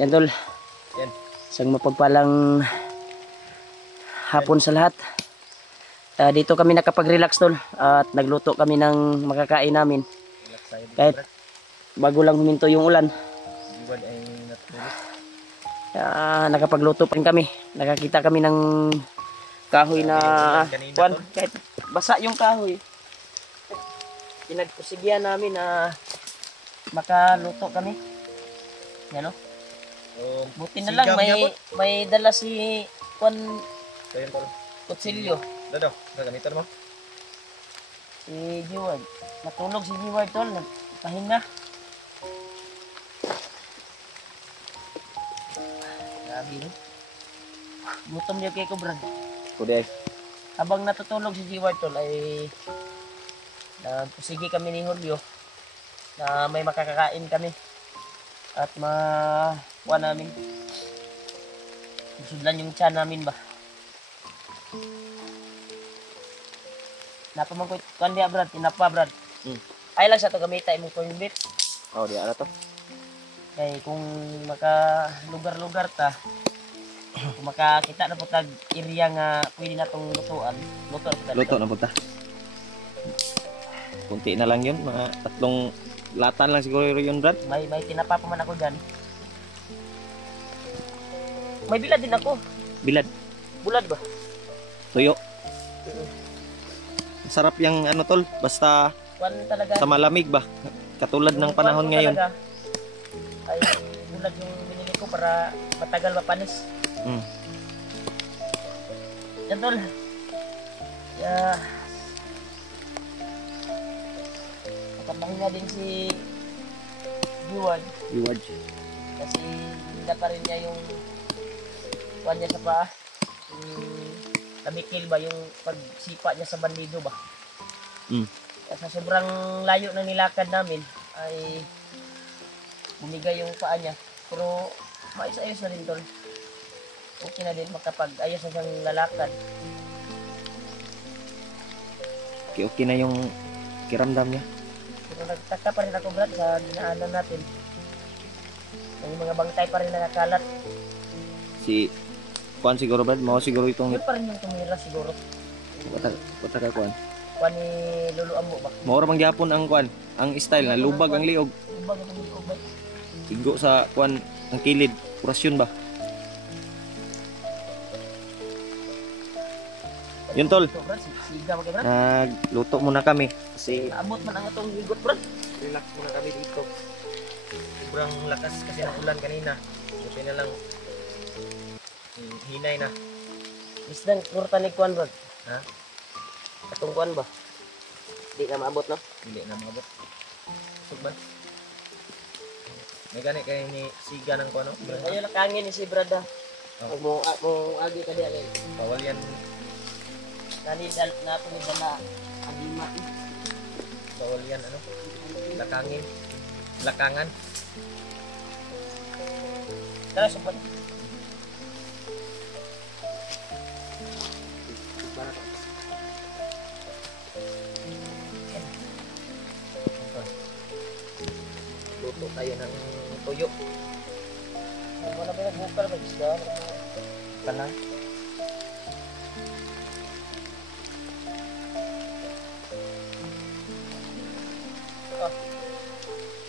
Yan tol. Yan. Isang mapagpalang hapon sa lahat. Dito kami nakapag-relax tol at nagluto kami ng makakain namin. Kahit bago lang huminto yung ulan. Nakapagluto pa rin kami. Nakakita kami ng kahoy na kuwan. Kahit basa yung kahoy. Pinagpusigyan namin na makaluto kami. Yan o. Buti na lang may dala si kuwan kutsilyo. Dado, gagamitan mo? Si Jiward. Natulog si Jiward tol. Pahinga. Grabe no. Gutom niya kay ko brad. Kuday. Habang natutulog si Jiward tol ay nagpusigi kami ni Julio na may makakakain kami. At makuha namin. Sudlan yung tiyan namin ba. Napamang ko kandiya brad, tinapa brad. Ay lang sa to gamita imong corned beef. Oh, di ana to. Kay kung maka lugar-lugar ta, kung makakita na po tag area nga pwede na tong lutuan, Luto na punta. Kunti na lang yun, mga 3 latan lang siguro yun, Brad. May tinapa pa man ako diyan. May bilad din ako. Bilad. Bulad ba? Tuyo. Sarap yung ano tol, basta Talaga, sa malamig ba? Katulad ng panahon ngayon. Talaga, ay bulad yung binili ko para matagal mapanis. Yan tol. Yeah. Nakapahinga din si Jiward. Kasi hindi pa rin niya yung kuwan niya sa paa. Tamikil ba yung pagsipa niya sa bandido ba? Sa sobrang layo ng nilakad namin ay bumigay yung paa niya. Pero maayos-ayos na rin tol. Okay na din makapag-ayos na siyang lalakad. Okay na yung kiramdam niya. Pero nagtaka pa rin ako brad sa dinaanan natin. May mga bangkay pa rin nakakalat. Si kuan siguro Brad, mau siguro itong Yun pa rin yung tumira siguro. Wata ka kuan. Kuan ni Lolo Ambo ba? Maura mang gyapon ang kuan, ang style na lubag ang liog. Lubag ang liog ba? Sigo sa kuan ang kilid, kurasyon ba? Yun tol. Siga mo kay brad. Nagluto muna kami kasi Naabot man ang atong higot brad. relax muna kami dito. Sobrang lakas kasi ng ulan kanina. Buti na lang hinay na. Isdan kurta ni kuan brad. Ha? Atong kuan ba? Di na maabot no? Hindi na mabot. Sugban. May gani kay ni siga ng kuano. Ayo lang kangin ni si brad ah. Mo agi ka diya kay. Bawal yan. Dali na to ni dala agima. Bawal yan ano. Lakangin. Lakangan. Tara suban. Luto tayo ng tuyo. Wala ba nagbukal ba isda? Kanang.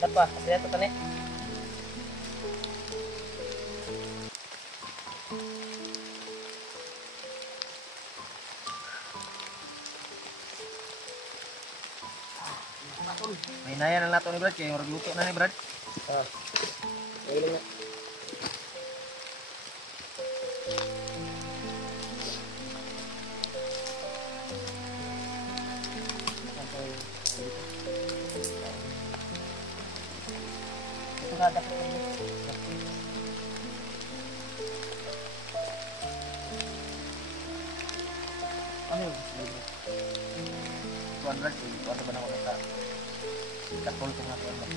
Dapa, saya to tane. May naya na nato ni Brad kay magluto na ni Brad. Ayun na. Dapat ano yun? Tuan Brad, ano ba na ako nasa katol ko nga tuan Brad.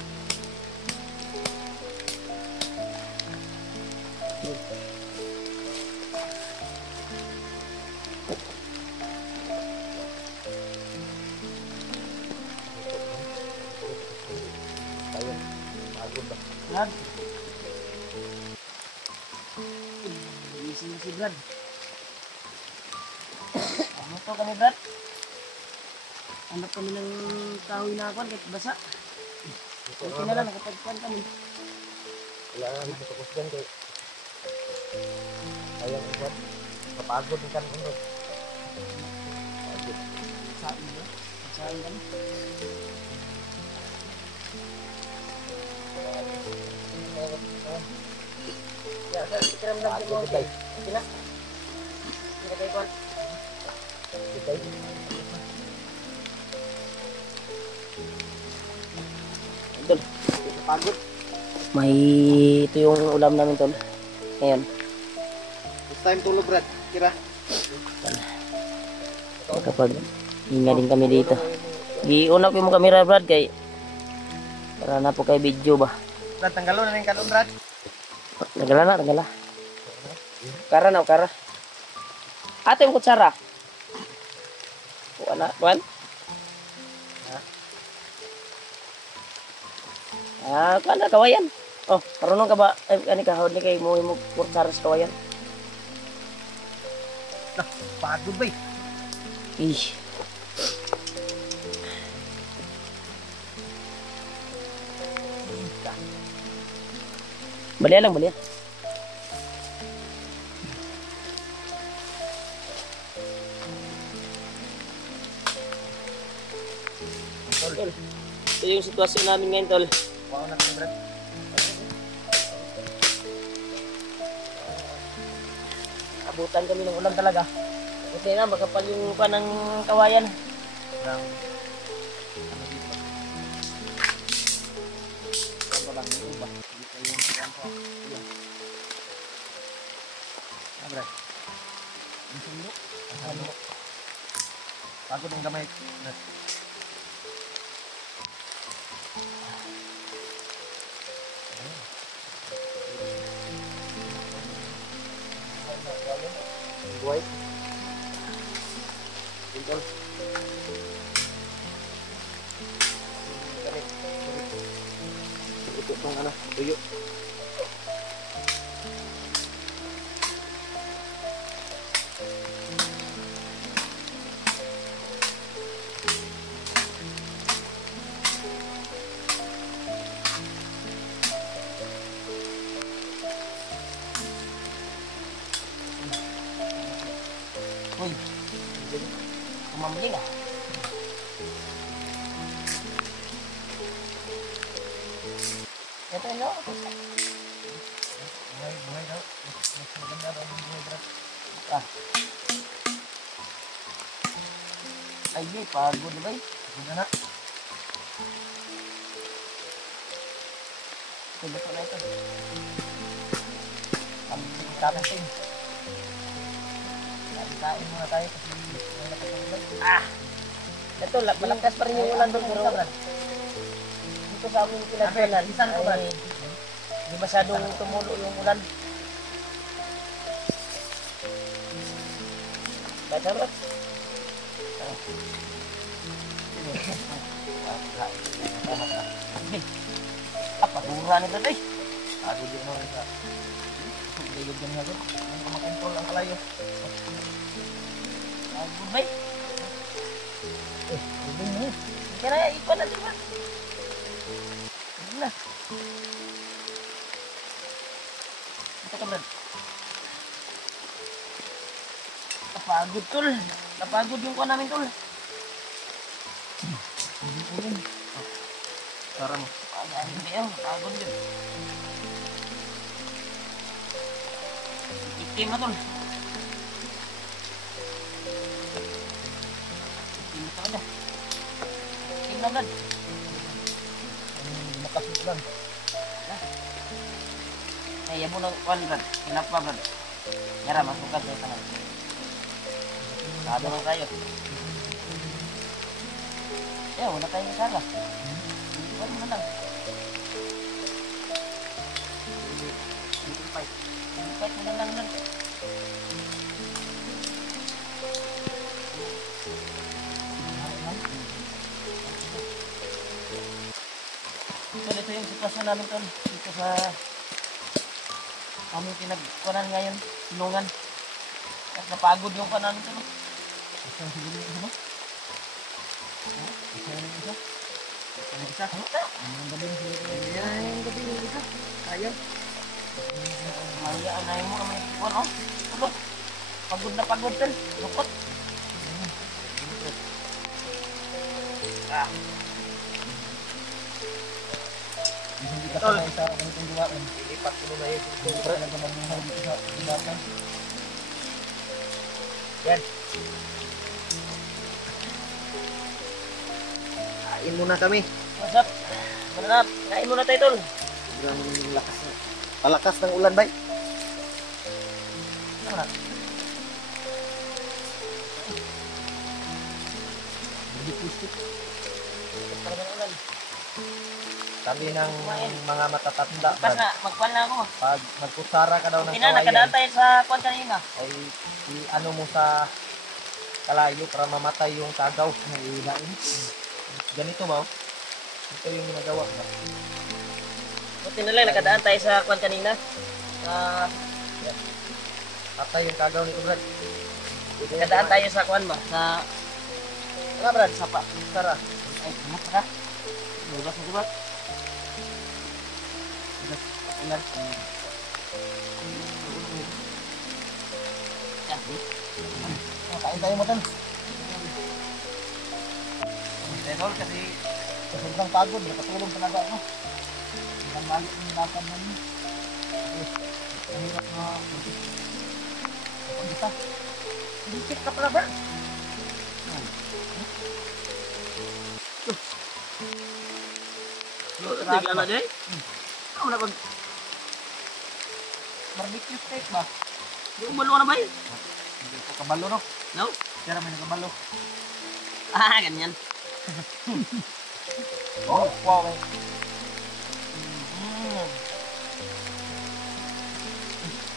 Ayun, agod ba? Lag. si Brad. Ano to kami, Brad? Hanap kami ng kahoy na kwan kahit basa. Buti na lang, nakapagkwan kami. Wala na dito sa kusgan kay sayang iwan. Kapagod din kan kuno. Saan ba? Saan kami? Ya, kiram lang sa mga kay. Sina? Sina kay kwan? Kitay. Tol, Pagod. may ito yung ulam namin tol. Ngayon. This time tulog Brad. Kira. Kapag hinga din kami dito. Giuna ko yung camera Brad kay para na po kay video ba. Brad tanggalo na ning kanon Brad. Nagala na, nagala. Kara na, kara. Ato yung kutsara. Wala, wan? Kana kawayan. Oh, karunong ka ba? Ay, ani ka, hawad ni kay mo kutsara sa kawayan. Nah, pagod ba? Ih. Balian lang, balian. Tol, ito yung sitwasyon namin ngayon, tol. Wow na Brad. Abutan kami ng ulan talaga. Buti na, magkapal yung pa ng kawayan. Lang ano dito. Ano lang yung iba. Dito yung kuwan ko. Yan. Ah, Brad. Ang sundo. Ano? Pagod ang gamay. Brad. Buhay. Pintul. Ito pang ano, tuyo. Uy, kumambling ah. Ito yun, no? Buhay daw. Mas maganda daw ang buhay Brad. Ah. Ay, pagod na ba eh? Buhay na. Tulog ko na ito. Kami tatansin. Kain muna tayo kasi may nakatulog. Ah! Ito, malakas pa rin yung ulan doon. Pero dito sa aming pinagdalan, ay hindi masyadong tumulo yung ulan. Baca bro. Apa dura nito tay? Ako din mo sa ligod din nga doon. Ano makontrol ang kalayo. Goodbye. Hindi mo. Kaya ikon na diba? Na. Ito ka Brad. Napagod tol. Napagod yung kuha namin tol. Uling. Tara mo. Hindi yun. Napagod yun. Itim na tol. Itim na tol. Itim na Brad. Makasip lang. Ay, yabo ng kuhan Brad. Kinapa Brad. Yara, masukat sa tangan. Sado lang tayo. Ya, wala tayong sala. Iwan mo na lang. Lipat mo na lang nun. So, ito yung sitwasyon namin tol. Dito sa Kami pinagkuhanan ngayon, tulungan. At napagod yung kanan ito. Isang siguro yung isa ba? Isa yung isa? Ang isa. Ang gabi yung siguro. Ayan yung gabi yung isa. Ayan. Mayaan na mo kami ikuan oh. Tulog. Pagod na pagod din. Lukot. Ah. Hindi ka sanay sa ganitong gawain. Ilipat ko na yung Hindi ka talaga mabuhay dito sa gawain. Yan. Kain muna kami. What's up? Manap. Kain muna tayo tol. Sobrang lakas na. Palakas ng ulan, bay. Ano na? Talagang ulan. Sabi ng mga matatanda, Bukas na. Magkuhan na ako. pag magkusara ka daw ng Tina, nakadaan kawayan, tayo sa kuhan kanina. ay ano mo sa kalayo para mamatay yung tagaw na ilain. Ganito ba? Ito yung ginagawa ba? Buti na lang, nakadaan tayo sa kuhan kanina. Patay yung tagaw nito, Brad. Nakadaan tayo sa kuhan ba? Sa... Ano Brad? Sapa. Sara. Ay, kumot ka. Bukas na diba? Ulan. Kain tayo mo, Tan. Renol kasi Sobrang pagod. Nakatulong talaga ako. Ang mali yung nilakan namin. Ang hirap na pag-isa. Dikit ka pala ba? Tignan na din. Ano na pag... Barbecue steak ba? Yung umalo ka na ba yun? Hindi ko kabalo, no? No? Kaya may nakabalo. Ah, ganyan. Oh, wow.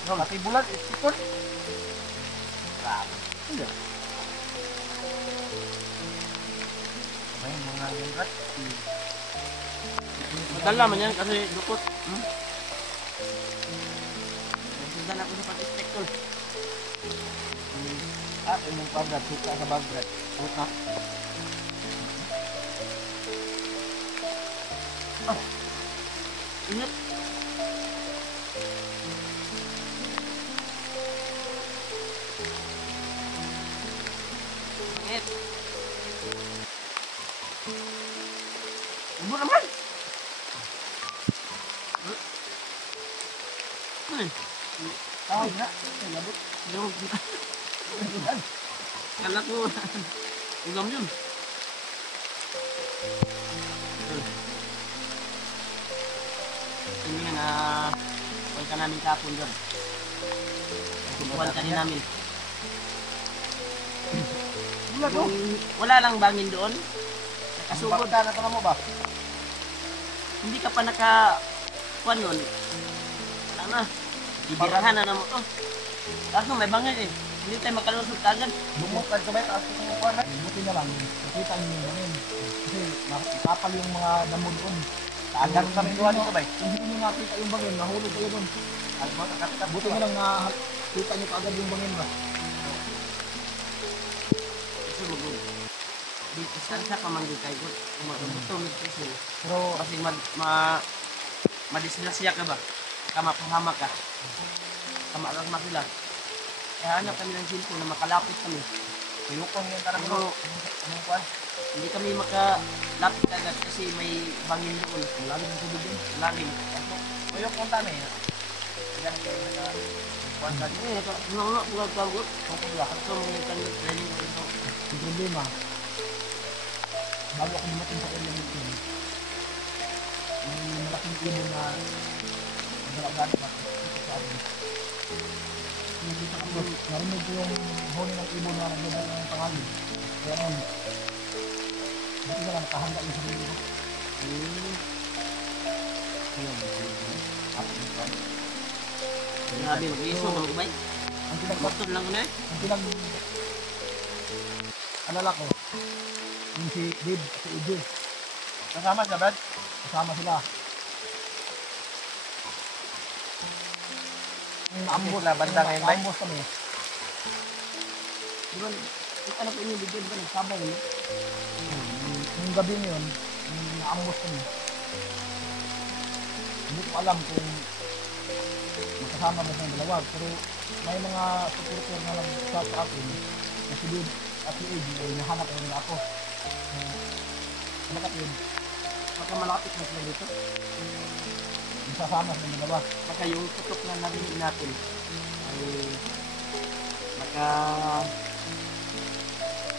Pati bulan, ikon. Iya. May mga nangrat. Madala man yan kasi dukot. Nagsudan ako sa pag-expect tol. Yung pagrat, suka sa bagrat. Suka. Ingat. Ingat. Ibu naman. Tawag na. Labot. Yung kala ko ugam yun. Hindi nga na huwag ka namin kapon doon. Tubuhan ka rin namin. Wala to. Wala lang bangin doon. Kasugod Nakasugod. ka na ito mo ba? Hindi ka pa naka kuan nun. Wala na. Bibirahan na mo to. Kaso may bangin eh. Hindi tayo makalusot kagad. Lumot ka sabay, taas ko ng kuwan. Buti na lang, nakita niyo yun yun. Kasi nakapal yung mga damo doon. Kaagad kami doon dito ba? Hindi niyo nakita yung bangin, nahulog kayo doon. Buti na lang nakita niyo kaagad yung bangin ba? Kasi mag- di distansya pa man di kayo. Buto kasi. Pero Kasi madisgrasya ka ba? Kama ka. Kama sila. Kaya hanap kami ng silpo na makalapit kami. pinukong yung tarang Pero anong kuwan? hindi kami makalapit agad kasi may bangin doon. Lalim ng tubig yun. Lalim. Tuyok yung tami. Ganun kayo naka kuwan ka din. Ano, bulag kagot. Kung wala ka. Ito mga kanil training ko ito. Yung problema, bago ako dumating sa element yun, may malaking ibon na nagalagaan na dito sa atin. Nakita ko, narinig ko yung huni ng ibon na nagdadala ng pangalan. Kaya nun, buti na lang nakahanda yung sarili ko. Ayun, at yung kwan. Grabe, mag-iso, mag-ubay. Ang pinag Motor lang ko na eh. ang pinag alala ko, yung si Dave, si Ujo, Kasama sa Brad? kasama sila. naambos, banda ngayon, bay? naambos kami. Di ba, ano po inyo video, di ba nagsabaw yun? Yung gabi na yun, naambos kami. Hindi ko alam kung magkasama mo ng dalawa, pero may mga supporter na lang sa akin na si Dave at si Eddie ay nahanap na nila ako. Ano yun? Baka malapit na sila dito. Isasama sa dalawa. Baka yung tutok na narinig natin ay baka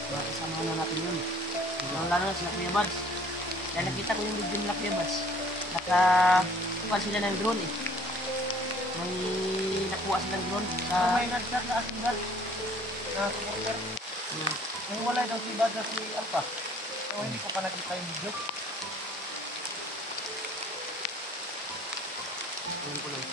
makasama na natin yun. Lalo na sila Kuya Bads. Dahil nakita ko yung video nila Kuya Bads. Nakakuha sila ng drone eh. May nakuha silang drone. May nagsak na aking dad na supporter. May walay daw si Bad at si Alpha. So hindi ko pa nakita yung video. Ayun ko lang.